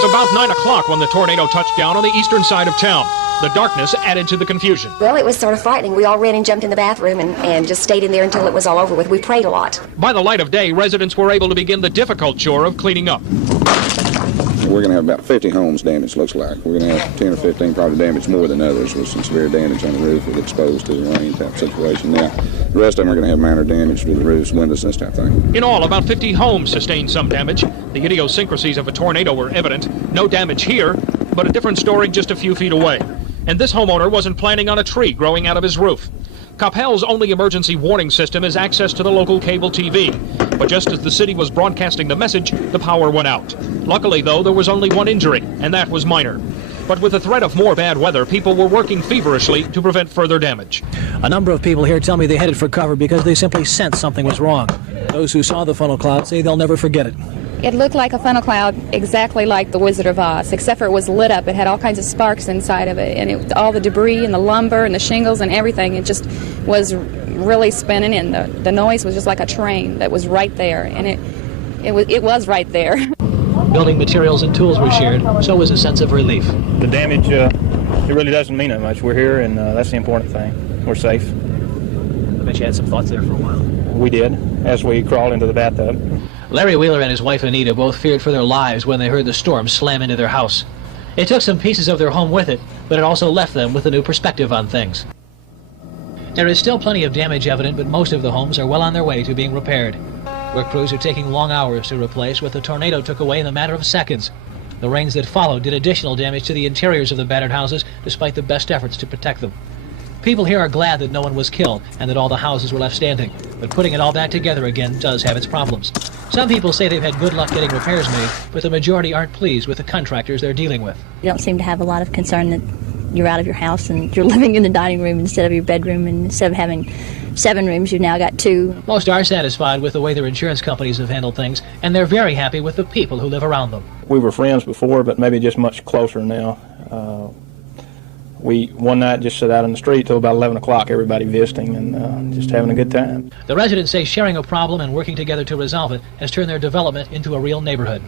was about 9 o'clock when the tornado touched down on the eastern side of town. The darkness added to the confusion. Well, it was sort of frightening. We all ran and jumped in the bathroom and just stayed in there until it was all over with. We prayed a lot. By the light of day, residents were able to begin the difficult chore of cleaning up. We're going to have about 50 homes damaged, looks like. We're going to have 10 or 15 probably damaged more than others, with some severe damage on the roof with exposed to the rain type situation. Now, the rest of them are going to have minor damage to the roofs, windows, this type of thing. In all, about 50 homes sustained some damage. The idiosyncrasies of a tornado were evident. No damage here, but a different story just a few feet away. And this homeowner wasn't planning on a tree growing out of his roof. Coppell's only emergency warning system is access to the local cable TV. But just as the city was broadcasting the message, the power went out. Luckily, though, there was only one injury, and that was minor. But with the threat of more bad weather, people were working feverishly to prevent further damage. A number of people here tell me they headed for cover because they simply sensed something was wrong. Those who saw the funnel cloud say they'll never forget it. It looked like a funnel cloud, exactly like the Wizard of Oz, except for it was lit up. It had all kinds of sparks inside of it, and all the debris and the lumber and the shingles and everything, it just was really spinning, and the noise was just like a train that was right there, and it was right there. Building materials and tools were shared, so was a sense of relief. The damage, it really doesn't mean that much. We're here, and that's the important thing. We're safe. I bet you had some thoughts there for a while. We did, as we crawled into the bathtub. Larry Wheeler and his wife Anita both feared for their lives when they heard the storm slam into their house. It took some pieces of their home with it, but it also left them with a new perspective on things. There is still plenty of damage evident, but most of the homes are well on their way to being repaired. Work crews are taking long hours to replace what the tornado took away in a matter of seconds. The rains that followed did additional damage to the interiors of the battered houses, despite the best efforts to protect them. People here are glad that no one was killed and that all the houses were left standing, but putting it all back together again does have its problems. Some people say they've had good luck getting repairs made, but the majority aren't pleased with the contractors they're dealing with. You don't seem to have a lot of concern that you're out of your house and you're living in the dining room instead of your bedroom, and instead of having 7 rooms, you've now got 2. Most are satisfied with the way their insurance companies have handled things, and they're very happy with the people who live around them. We were friends before, but maybe just much closer now. We one night just sat out on the street till about 11 o'clock, everybody visiting and just having a good time. The residents say sharing a problem and working together to resolve it has turned their development into a real neighborhood.